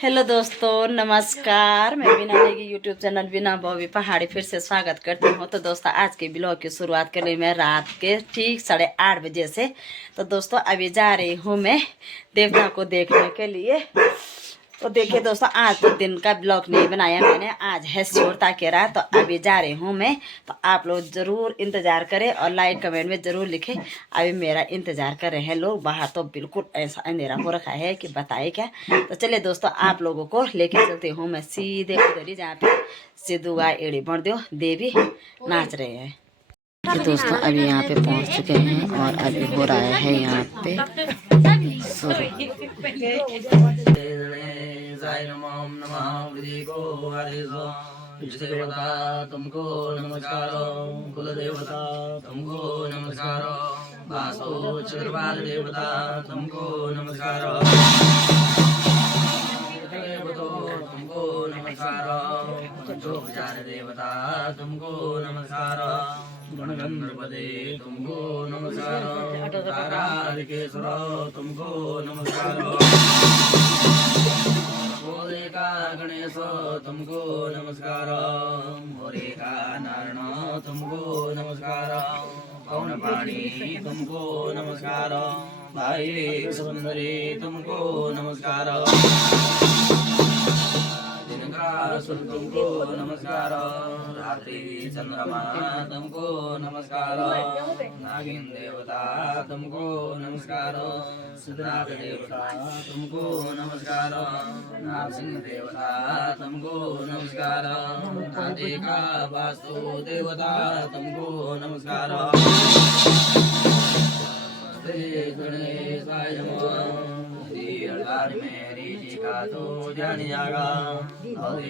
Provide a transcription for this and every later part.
Hello दोस्तों, नमस्कार। मैं बिना नेगी यूट्यूब चैनल बिना बॉबी पहाड़ी फिर से स्वागत करती हूँ। तो दोस्तों, आज के ब्लॉग की शुरुआत कर रही मैं रात के ठीक 8:30 बजे से। तो दोस्तों, अभी जा रही हूँ मैं देवता को देखने के लिए। तो देखिए दोस्तों, आज तो दिन का ब्लॉग नहीं बनाया मैंने, आज है श्योरता के रात। तो अभी जा रही हूँ मैं। तो आप लोग ज़रूर इंतज़ार करें और लाइक कमेंट में ज़रूर लिखें। अभी मेरा इंतज़ार कर रहे हैं लोग बाहर। तो बिल्कुल ऐसा अंधेरा हो रखा है कि बताए क्या। तो चलिए दोस्तों, आप लोगों को लेके चलती हूँ मैं सीधे उधर ही जहाँ पे सिद्धू गाय एड़ी बढ़ दो देवी नाच रहे हैं। कि दोस्तों, अभी यहाँ पे पहुँच चुके हैं और अभी हो रहा है यहाँ पे देवता तुमको नमस्कार, कुल देवता तुमको नमस्कार, वासो चतुर्बाल देवता तुमको नमस्कार, तुमको नमस्कार, पंचोपचार देवता तुमको नमस्कार, गणगंधर्वदे तुमको नमस्कार, तारादिकेश्वर तुमको नमस्कार, मोरेका गणेश तुमको नमस्कार, मोरेका नारायण तुमको नमस्कार, पवन पाणी तुमको नमस्कार, भाई सुंदरी तुमको नमस्कार, तुमको नमस्कार, रात्रि चंद्रमा तुमको नमस्कार, नागिन देवता तुमको नमस्कार, सिद्धनाथ देवता तुमको नमस्कार, नारसिंह देवता तुमको नमस्कार, राधिका वास्तु देवता तुमको नमस्कार, गणेशाय नमः। मेरी जी का तो ध्यान जागा, और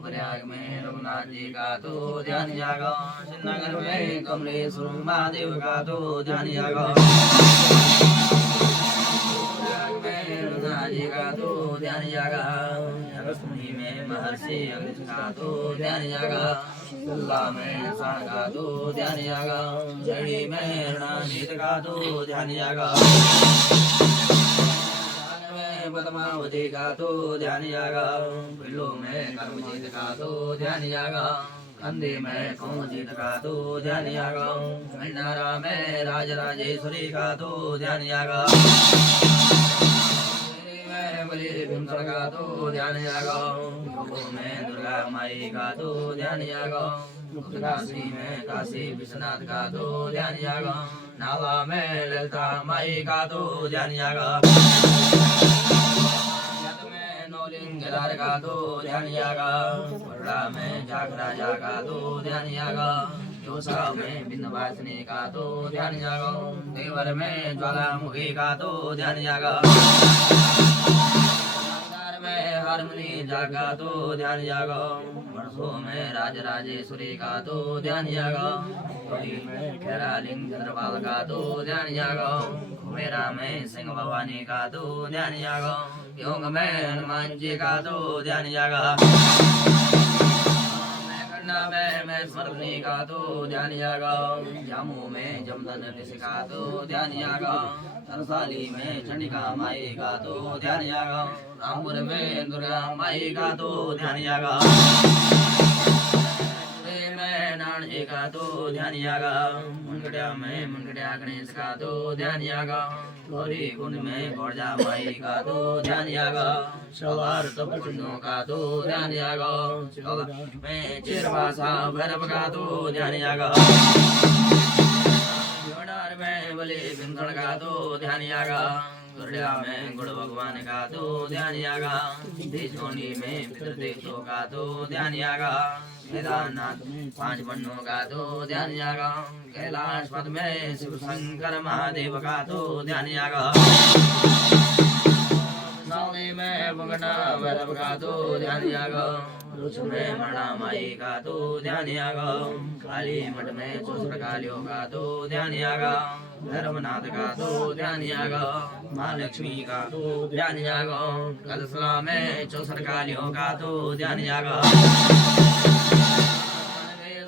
प्रयाग में रघुनाथ जी का तो ध्यान जागा, श्रीनगर में कमलेश्वर महादेव का तो ध्यान जागा, रघुनाथ जी का तो ध्यान जागा, अगस्ती में महर्षि अगस्त का तो ध्यान जागा, सुल्ला में साण का तो ध्यान जागा, जड़ी में रणजीत का तो ध्यान जागा, पद्मावती का तो ध्यान जागा, पिल्लो में कर्मजीत का तो ध्यान जागा, कंधे में कौमजीत का तो ध्यान जागा, भंडारा में राजराजेश्वरी का तो ध्यान जागा, बलि भीमसर का तो ध्यान जागा, में दुर्गा माई का तो ध्यान जागा, काशी में काशी विश्वनाथ का तो ध्यान जागा, नाला में ललिता माई का तो ध्यान जागा, केदार का तो ध्यान जागा, बड़ा में जाग राजा का तो ध्यान जागा, जोसा में बिंदवासिनी का तो ध्यान जागा, देवर में ज्वालामुखी का तो ध्यान जागा, में हारमोनी जागा तो ध्यान जागा, वर्षों में राजराजेश्वरी का तो ध्यान जागा, में खेरालिंग चंद्रपाल का तो ध्यान जागा, मेरा में सिंह भवानी का तो ध्यान जागा, योग में हनुमान जी का तो ध्यान जागा, मैं स्वर्णी का तो ध्यान जागा, जामू में जमदन ऋषि का तो ध्यान जागा, सरसाली में चंडिका माई का तो ध्यान जागा, रामपुर में दुर्गा माई का तो ध्यान जागा, नारजी का तो ध्यान जागा, मुनगटिया में मुनगटिया गणेश का तो ध्यान जागा, गौरी कुंड में गौरजा माई का तो ध्यान जागा, सवार तपकुंडों का तो ध्यान जागा, में चिरवासा भैरव का तो ध्यान जागा, में बलि भीमसर का तो ध्यान जागा, गुरडिया में गुड़ भगवान का तो ध्यान जागा, सोनी में पितृदेवों का तो ध्यान जागा, केदारनाथ में 5 बन्नों का तो ध्यान जागा, कैलाश पद में शिव शंकर महादेव का तो ध्यान जागा, सावली में बगना भैरव का तो ध्यान जागा, रुच में मरणा माई का तो ध्यान जागा, काली मठ में 64 कालियों का तो ध्यान जागा, भैरवनाथ का तो ध्यान जागा, माँ लक्ष्मी का तो ध्यान जागा, कलसला में 64 कालियों का तो ध्यान जागा,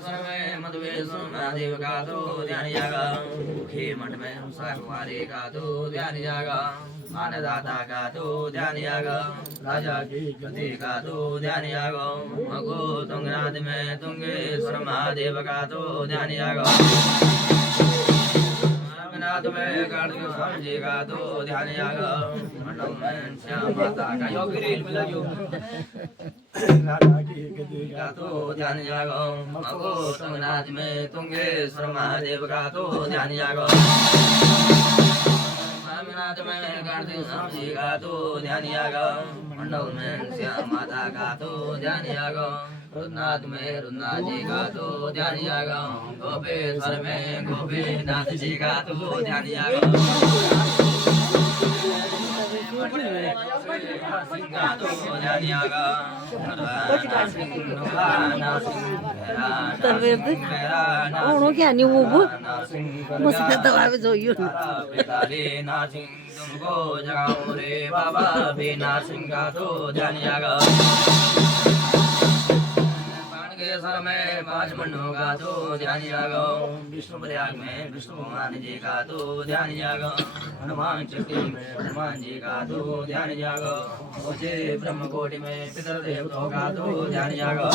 में मधुवेश्वर महादेव का तो ध्यान जागा मुखी मठ में कुमारी का तो ध्यान जागा मानदाता का तो ध्यान जागा राजा की गति का तो ध्यान जागा मगो तुंगनाथ में तुंगेश्वर महादेव का तो ध्यान जागा नाथ में कार्तिक स्वामी जी का तो ध्यान जागा मंडल में श्याम माता का योगी रील मिला जो का तो ध्यान जागो मगो तुंगनाथ में तुंगेश्वर महादेव का तो ध्यान जागो स्वामीनाथ में कार्तिक स्वामी जी का तो ध्यान जागो मंडल में श्याम माता का तो ध्यान जागो रुद्रनाथ में रुद्रनाथ जी का तो ध्यान जागो गोपेश्वर में गोपीनाथ जी का तो ध्यान जागो Orang kia ni wubu, mesti kita tahu apa joyo. Sir में पांच मंडों का तो ध्यान जागो विष्णु प्रयाग में विष्णु भगवान जी का तो ध्यान जागो हनुमान चक्री में हनुमान जी का तो ध्यान जागो मुझे ब्रह्म कोटि में पितृदेवताओं का तो ध्यान जागो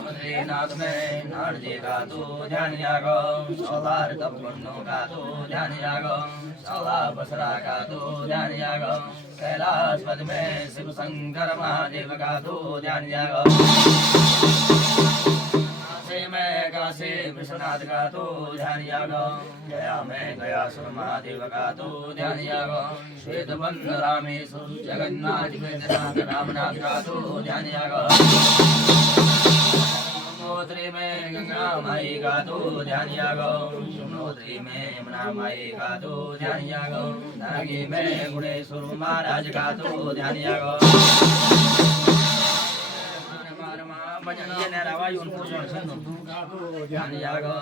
बद्रीनाथ में नारद जी का तो ध्यान जागो सोलार तपकुंडों का तो ध्यान जागो सोला बसरा का तो ध्यान जागो कैलाश पद में शिव शंकर महादेव का तो ध्यान जागो काशी में काशी विश्वनाथ का तो ध्यान जागो गया में गयासुर महादेव का तो ध्यान जागो श्वेत बंद रामेश्वर जगन्नाथ वेदनाथ रामनाथ का तो ध्यान जागो यमुनोत्री में गंगा माई का तो ध्यान जागो यमुनोत्री में यमुना माई का तो ध्यान जागो नागी में गुणेश्वर महाराज का तो ध्यान जागो ध्यान जागो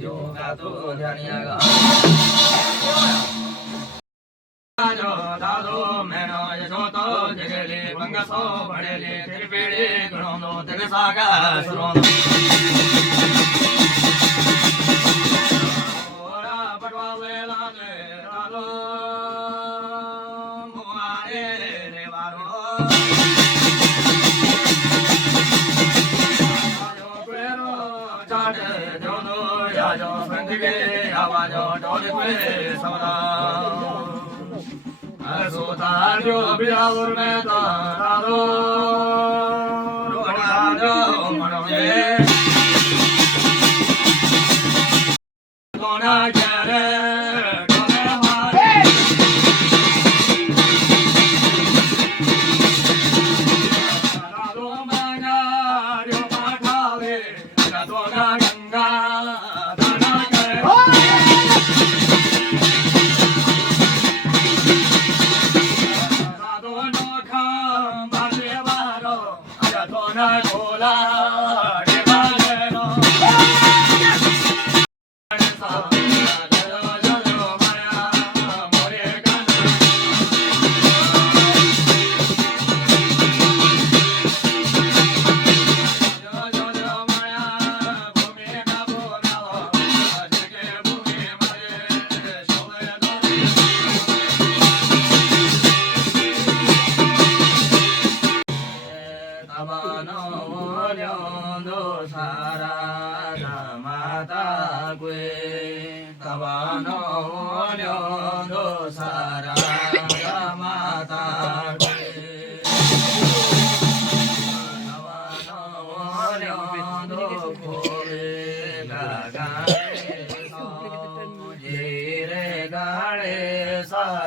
योगा तो ध्यान जागो दादो मैनो यशो तो जगले बंगसो बड़ेले त्रिपेड़े गणों तेरे सागा सुरों ओरा पटवा वेलाने दादो मुआरे रेवारो आजो पेरो चाटे जोनो याजो संगे आवाजो डोले पे सवदा सोतारो बिरावर में तारो रोडारो मनोजे कोना करे कोने मारे तारो मांगा रो पाठावे दोना गंगा दाना करे Hola, de Valero.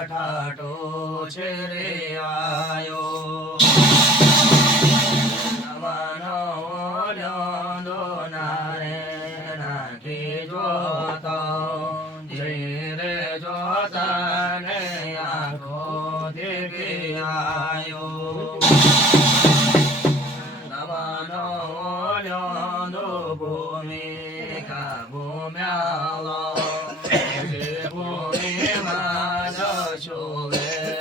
ठाठो छेरे आयो नवानो ल्योंदो नारे नाकी जोतो धीरे जोता ने आँखो देखी आयो नवानो ल्योंदो भूमि का भूम्यालो भूमि मानो शोभे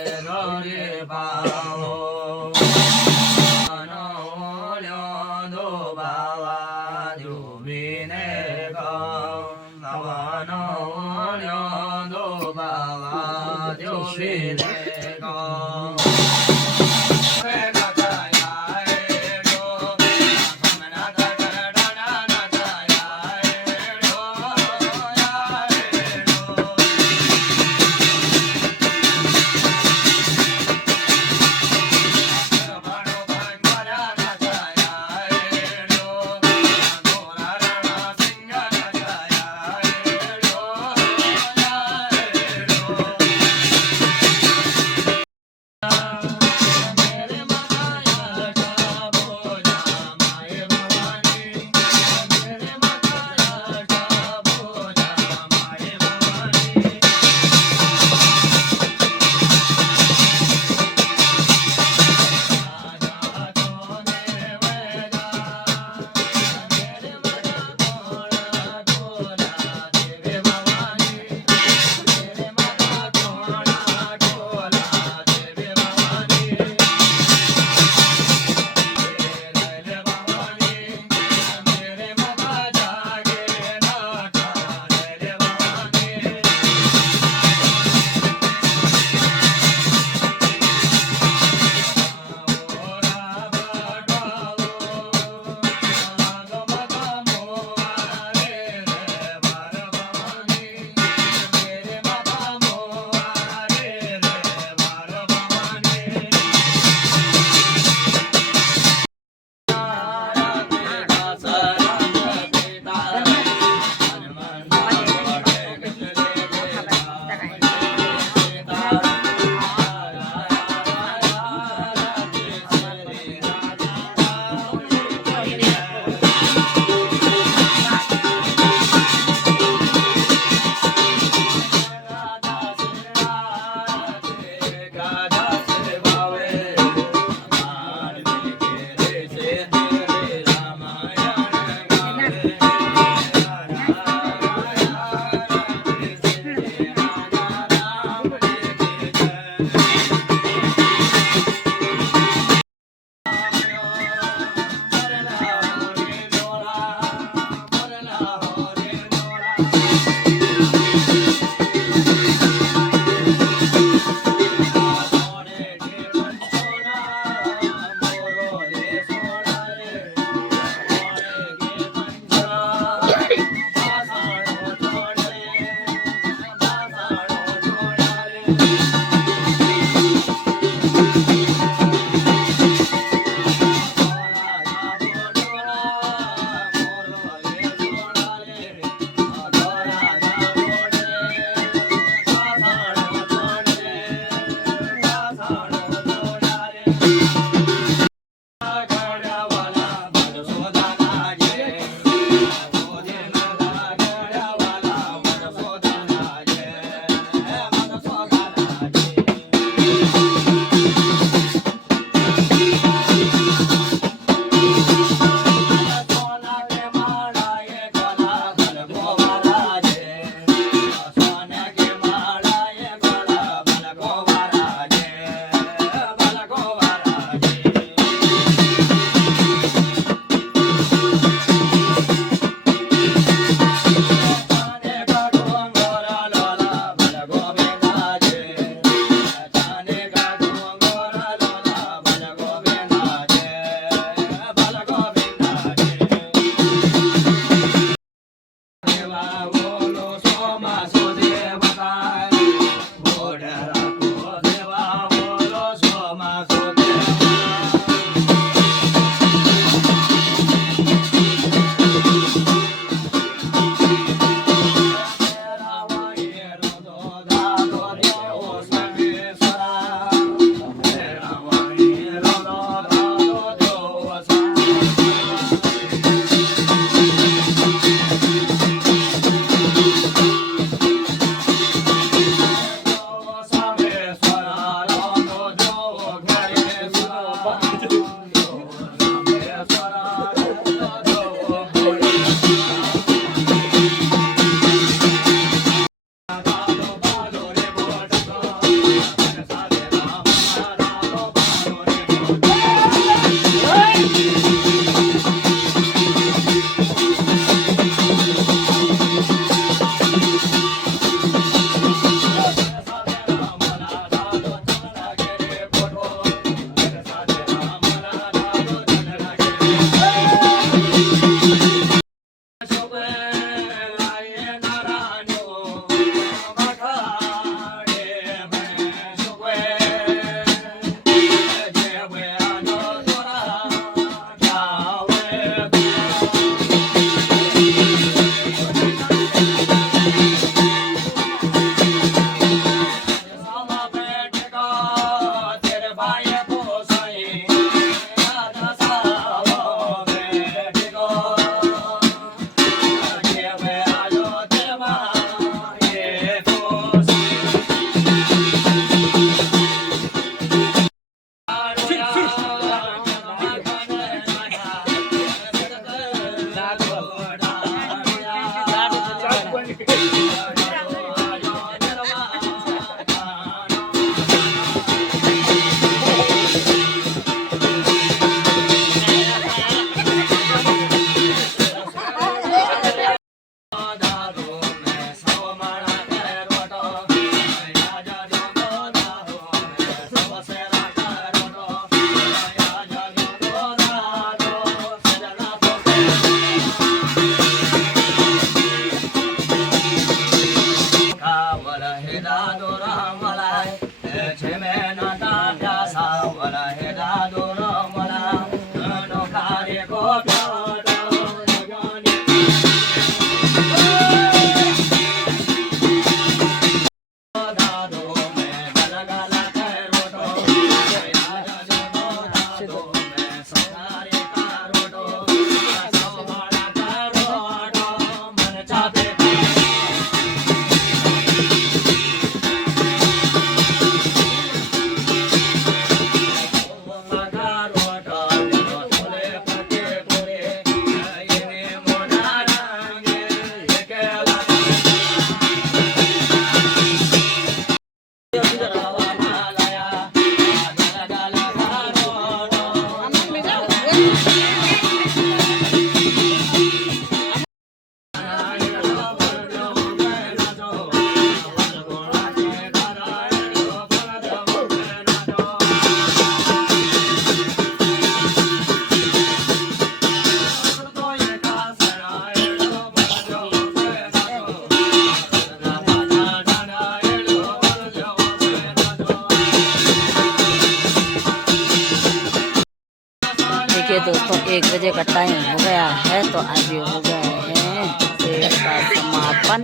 देखिए दोस्तों 1 बजे का टाइम हो गया है, तो अभी हो गए हैं समापन।